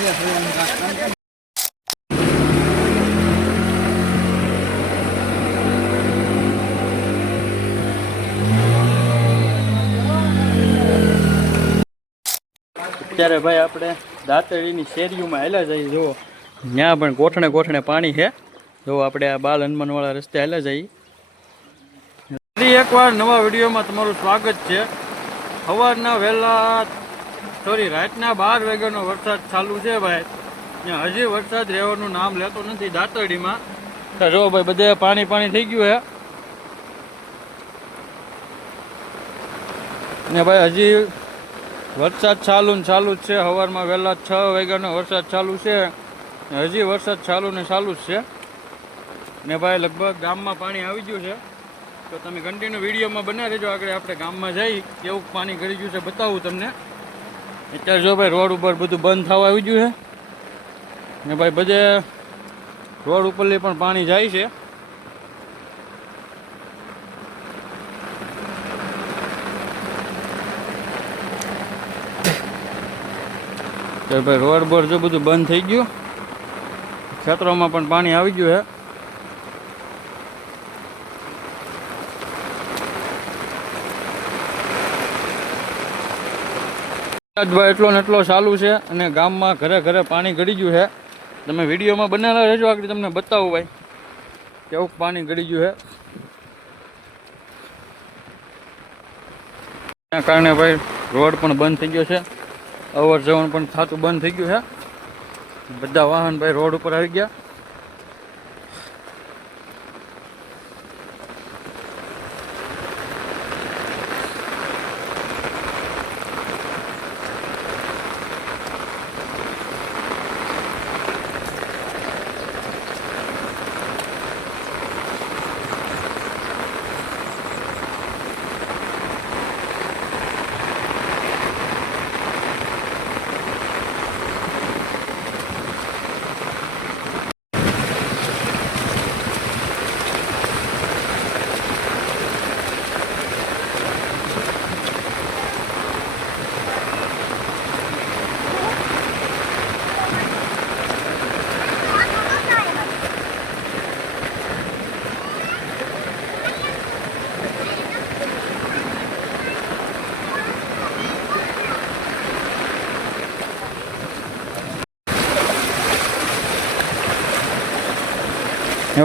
અત્યારે ભાઈ આપણે દાંતરડીની શેરીઓમાં હાલ્યા જઈએ. જો ત્યાં પણ ગોઠણે ગોઠણે પાણી છે. જો આપણે આ બાલ હનુમાનવાળા રસ્તે હાલ્યા જઈએ. ફરી એકવાર નવા વિડીયોમાં તમારું સ્વાગત છે. સવારના વહેલા રાતના 12 વાગ્યાનો વરસાદ ચાલુ છે ભાઈ. ત્યાં હજી વરસાદ રહેવાનું નામ લેતો નથી દાંતરડીમાં. જો ભાઈ બધે પાણી પાણી થઈ ગયું છે ને ભાઈ હજી વરસાદ ચાલુ જ છે. સવારમાં વહેલા 6 વાગ્યાનો વરસાદ ચાલુ છે. હજી વરસાદ ચાલુ જ છે ને ભાઈ લગભગ ગામમાં પાણી આવી ગયું છે. તો તમે કન્ટિન્યુ વિડીયોમાં બનાવી રહેજો. આગળ આપણે ગામમાં જઈ કેવું પાણી ગળી ગયું છે બતાવું તમને. અત્યારે જો ભાઈ રોડ ઉપર બધું બંધ થવા આવી ગયું છે ને ભાઈ બધે રોડ ઉપરથી પણ પાણી જાય છે. ભાઈ રોડ બોર જો બધું બંધ થઈ ગયું. ખેતરોમાં પણ પાણી આવી ગયું છે. ભાઈ એટલો ને એટલો ચાલુ છે અને ગામમાં ઘરે ઘરે પાણી ગળી ગયું છે. તમે વિડીયોમાં બનાવેલા રહેજો. આગળ તમને બતાવું ભાઈ કેવું પાણી ગળી ગયું છે. એના કારણે ભાઈ રોડ પણ બંધ થઈ ગયો છે. અવર જવર પણ ખાતું બંધ થઈ ગયું છે. બધા વાહન ભાઈ રોડ ઉપર આવી ગયા.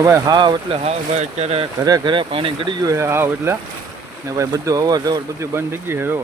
ભાઈ હાવ એટલે હાવ ભાઈ અત્યારે ઘરે ઘરે પાણી ગળી ગયું છે. હાવ એટલે ને ભાઈ બધું અવર જવર બધું બંધ થઈ ગયું છે. જો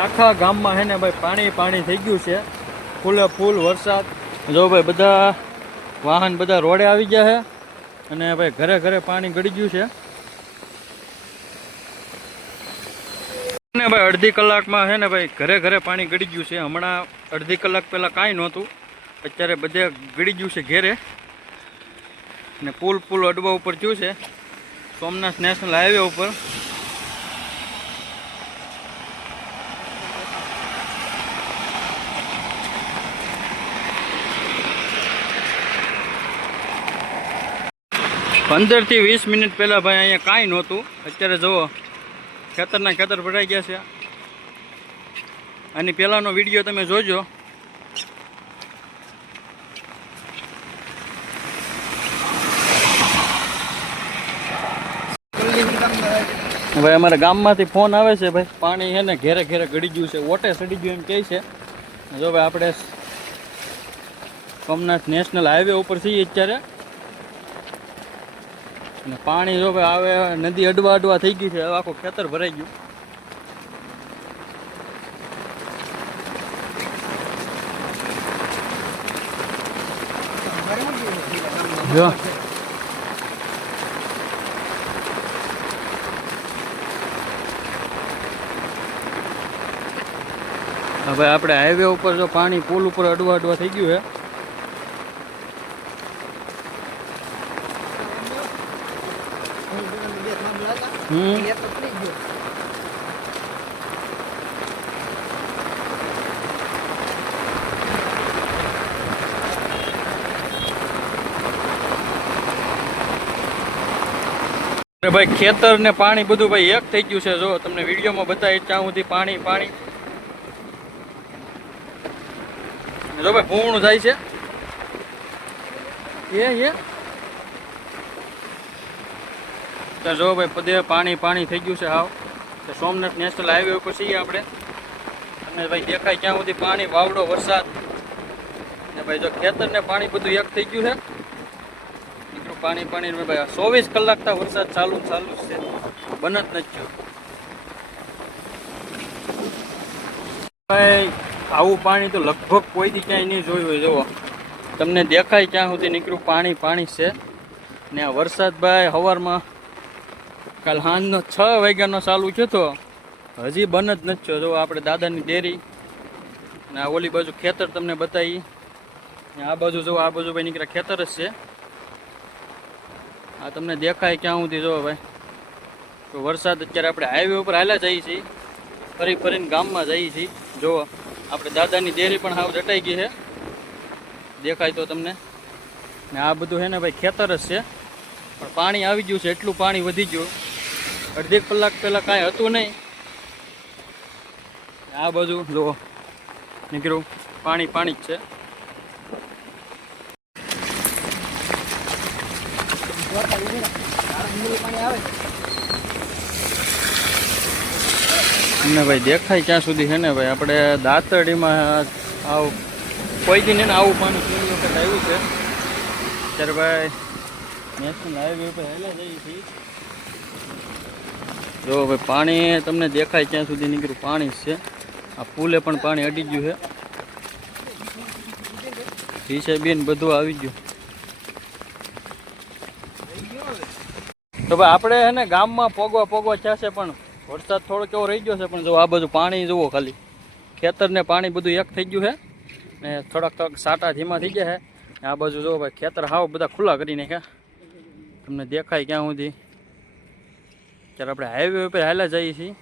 આખા ગામમાં છે ને ભાઈ પાણી પાણી થઈ ગયું છે. ફૂલે ફૂલ વરસાદ. જો ભાઈ બધા વાહન બધા રોડે આવી ગયા છે અને ભાઈ ઘરે ઘરે પાણી ગળી ગયું છે. ને ભાઈ અડધી કલાકમાં છે ને ભાઈ ઘરે ઘરે પાણી ગળી ગયું છે. હમણાં અડધી કલાક પહેલાં કાંઈ નહોતું. અત્યારે બધે ગળી ગયું છે ઘેરે. ને પુલ અડવા ઉપર થયું છે સોમનાથ નેશનલ હાઈવે ઉપર. પંદર થી 20 મિનિટ પહેલાં ભાઈ અહીંયા કાંઈ નહોતું. અત્યારે જુઓ ખેતરના ખેતર ભરાઈ ગયા છે. આની પહેલાંનો વિડીયો તમે જોજો. ભાઈ અમારા ગામમાંથી ફોન આવે છે ભાઈ પાણી છે ને ઘેરે ઘેરે ગળી ગયું છે. ઓટે સડી ગયું એમ કહે છે. જો ભાઈ આપણે સોમનાથ નેશનલ હાઈવે ઉપર છીએ અત્યારે. અને પાણી જો ભાઈ આવે નદી અડવા થઈ ગઈ છે. આખું ખેતર ભરાઈ ગયું. જો હવે આપણે હાઈવે ઉપર જો પાણી પુલ ઉપર અડવા અડવા થઈ ગયું છે. ભાઈ ખેતર ને પાણી બધું ભાઈ એક થઈ ગયું છે. જો તમને વિડીયોમાં બતાવી ત્યાં સુધી પાણી પાણી જો ભાઈ પૂર્ણ થાય છે. તો જો ભાઈ પદે પાણી પાણી થઈ ગયું છે હાવ. તો સોમનાથ નેશનલ હાઈવે ઉપર છીએ આપણે અને ભાઈ દેખાય ક્યાં સુધી પાણી વાવડો વરસાદ ને ભાઈ જો ખેતર ને પાણી બધું એક થઈ ગયું છે. નીકળું પાણી પાણી ભાઈ 24 કલાક તા વરસાદ ચાલુ ચાલુ છે, બન જ નથી. ભાઈ આવું પાણી તો લગભગ કોઈથી ક્યાંય નહીં જોયું હોય. જુઓ તમને દેખાય ક્યાં સુધી નીકળ્યું પાણી પાણી છે. ને આ વરસાદ ભાઈ સવારમાં કાલ સાંજનો 6 વાગ્યાનો ચાલુ છે તો હજી બન જ નથી થયો. જો આપણે દાદાની ડેરી અને આ ઓલી બાજુ ખેતર તમને બતાવી. આ બાજુ જો આ બાજુ ભાઈ નીકળ્યા ખેતર જ છે. આ તમને દેખાય ક્યાં સુધી જો ભાઈ તો વરસાદ અત્યારે આપણે હાઈવે ઉપર હાલ્યા જઈએ છીએ, ફરી ફરીને ગામમાં જઈએ છીએ. જુઓ આપણે દાદાની ડેરી પણ હાવ જટાઈ ગઈ છે, દેખાય તો તમને. ને આ બધું છે ને ભાઈ ખેતર જ છે પણ પાણી આવી ગયું છે. એટલું પાણી વધી ગયું, અડધી કલાક પહેલાં કાંઈ હતું નહીં. આ બાજુ જુઓ નીકળ્યું પાણી પાણી જ છે. ને ભાઈ દેખાય ક્યાં સુધી છે ને ભાઈ આપણે દાંતરડીમાં આવું કોઈ દી ને આવું પાણી પહેલી વખત આવ્યું છે. ત્યારે ભાઈ નેશનલ હાઈવે ઉપર હેલા જઈએ છીએ. જો ભાઈ પાણી તમને દેખાય ક્યાં સુધી નીકળ્યું પાણી છે. આ પુલે પણ પાણી અડી ગયું છે. હિસાબીન બધું આવી ગયું. તો ભાઈ આપણે છે ને ગામમાં પોગવા થશે પણ વરસાદ થોડો કેવો રહી ગયો છે. પણ જો આ બધું પાણી જુઓ ખાલી ખેતરને પાણી બધું એક થઈ ગયું છે ને થોડાક સાટા ધીમા થઈ ગયા છે. આ બાજુ જો ભાઈ ખેતર હાવ બધા ખુલ્લા કરી નાખ્યા. તમને દેખાય ક્યાં સુધી. ત્યારે આપણે હાઈવે ઉપર હાલ્યા જઈએ છીએ.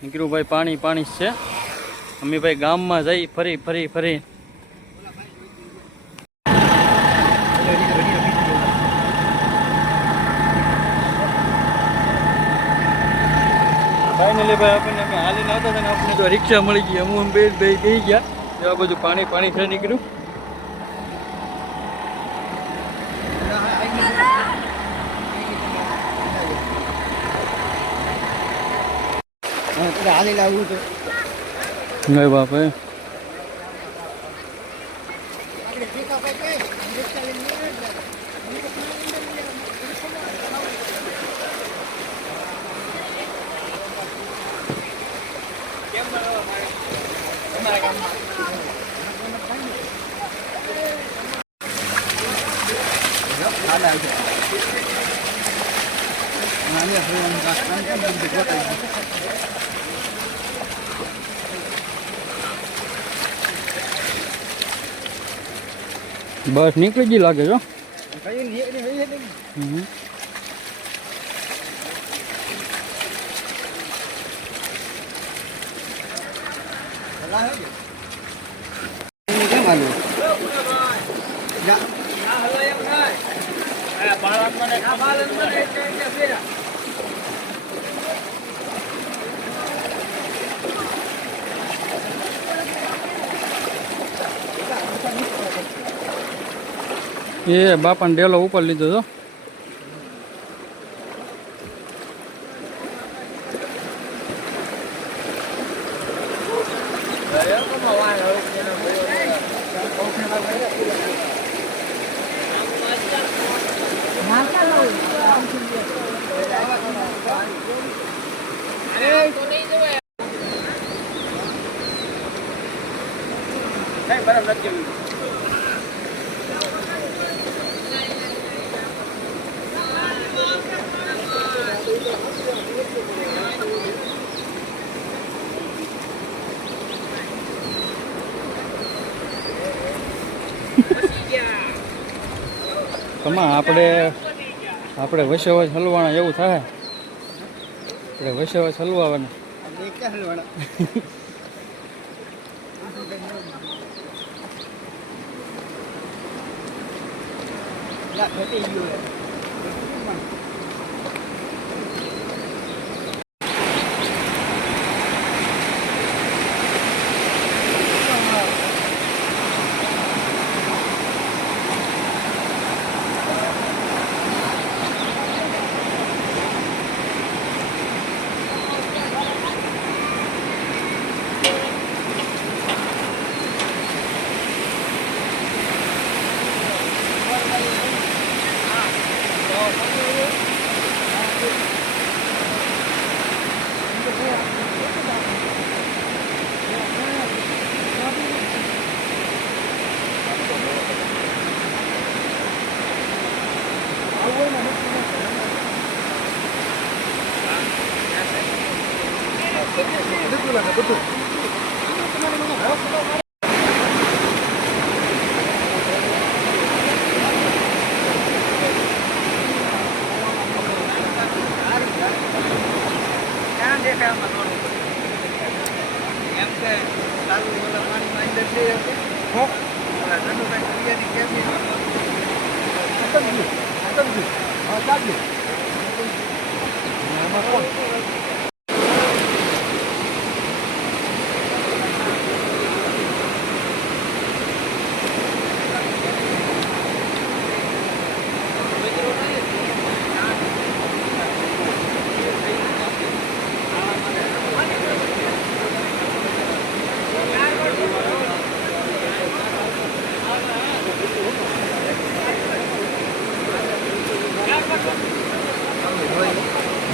નીકળ્યું ભાઈ પાણી પાણી છે. અમે ભાઈ ગામમાં જઈ ફરી ફરી ફરી ફાઇનલી ભાઈ આપણને અમે હાલીને આવતા હતા ને આપણને તો રિક્ષા મળી ગઈ. અમુક બે બેસી ગયા. એવા બધું પાણી પાણી થઈ નીકળ્યું. હાલી લાવવું તો નહીં બાપે. બસ નીકળી ગઈ લાગે છો. એ બાપાને ડેલો ઉપર લીધો તો. બરાબર નથી. કમા આપણે વસે વસ હલવાના એવું થાય. આપણે વસે વસ હલવાના.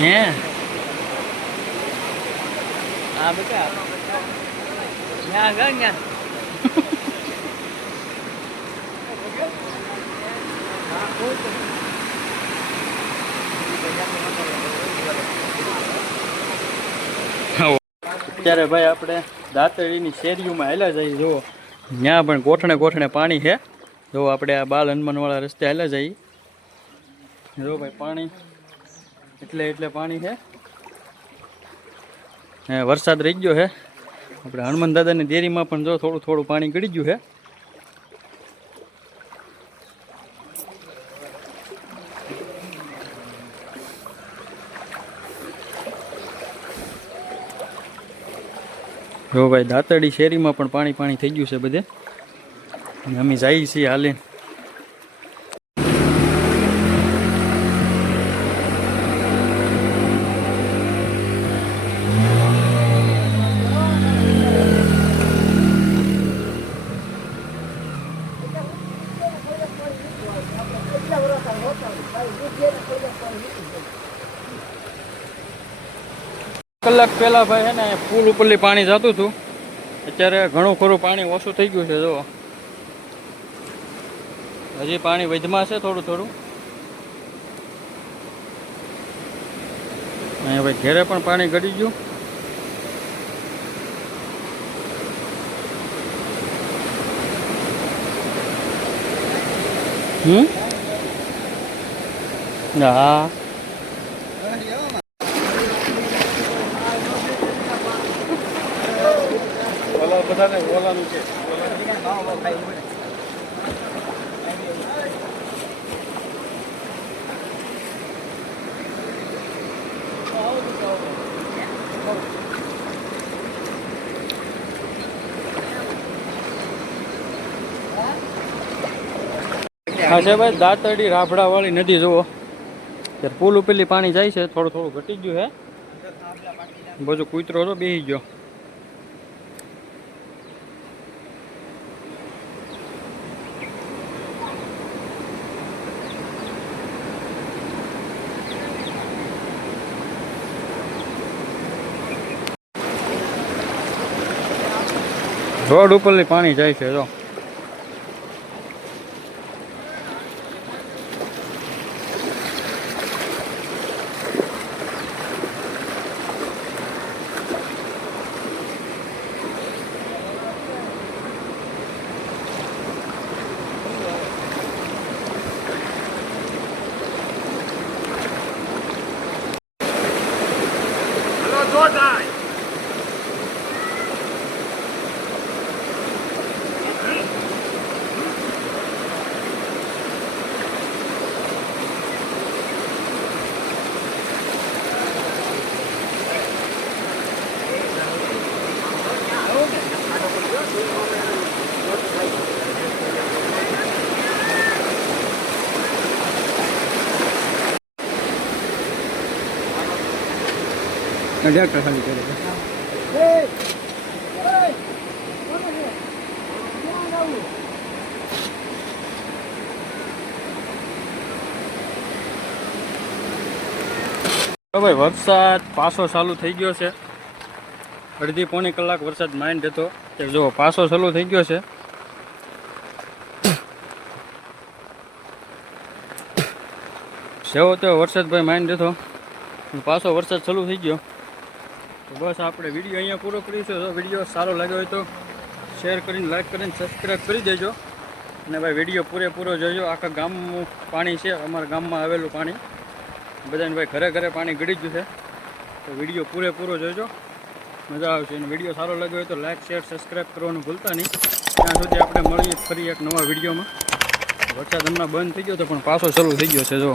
હે હા બેટા ત્યાં ગયો ત્યાં અત્યારે ભાઈ આપણે દાતરડીની શેરીઓમાં હાલ્યા જઈએ. જુઓ ત્યાં પણ કોઠણે કોઠણે પાણી છે. જો આપણે આ બાલ હનુમાનવાળા રસ્તે હાલ્યા જઈએ. જો ભાઈ પાણી એટલે પાણી છે. વરસાદ રહી ગયો છે. આપણે હનુમાન દાદાની ડેરીમાં પણ જો થોડું થોડું પાણી ગળી ગયું છે. જો ભાઈ દાતરડી શેરીમાં પણ પાણી થઈ ગયું છે બધે. અમે જઈએ છીએ હાલે. કલાક પહેલા ભાઈ છે ને પુલ ઉપરથી પાણી જતું હતું. અત્યારે ઘણું ખરું પાણી ઓછું થઈ ગયું છે. જો હજી પાણી વધમાં છે થોડું થોડું. અહીંયા ભાઈ ઘેરે પણ પાણી ગળી ગયું. હા બધાને બોલાનું છે. હા છે ભાઈ દાતરડી રાફડા વાળી નદી જુઓ. ત્યારે પુલ ઉપરથી પાણી જાય છે. થોડું થોડું ઘટી ગયું છે. બધું કૂતરો હતો બેસી ગયો. રોડ ઉપરથી પાણી જાય છે. જો ટ્રેક્ટર ખાલી કરે ભાઈ વરસાદ પાછો ચાલુ થઈ ગયો છે. અડધી પોણી કલાક વરસાદ માઇન્ડ હતો કે જો પાછો ચાલુ થઈ ગયો છે. સેવો તો વરસાદ ભાઈ માઇન્ડ હતો પાછો વરસાદ ચાલુ થઈ ગયો. તો બસ આપણે વિડીયો અહીંયા પૂરો કરીશું. જો વિડીયો સારો લાગ્યો હોય તો શેર કરીને લાઈક કરીને સબસ્ક્રાઈબ કરી દેજો. અને ભાઈ વિડીયો પૂરેપૂરો જોજો. આખા ગામનું પાણી છે, અમારા ગામમાં આવેલું પાણી બધાને ભાઈ ઘરે ઘરે પાણી ગળી ગયું છે. તો વિડીયો પૂરેપૂરો જોજો, મજા આવશે. અને વિડીયો સારો લાગ્યો હોય તો લાઈક શેર સબસ્ક્રાઈબ કરવાનું ભૂલતા નહીં. ત્યાં સુધી આપણે મળીએ ફરી એક નવા વિડીયોમાં. વરસાદ હમણાં બંધ થઈ ગયો હતો પણ પાછો ચાલુ થઈ ગયો છે જો.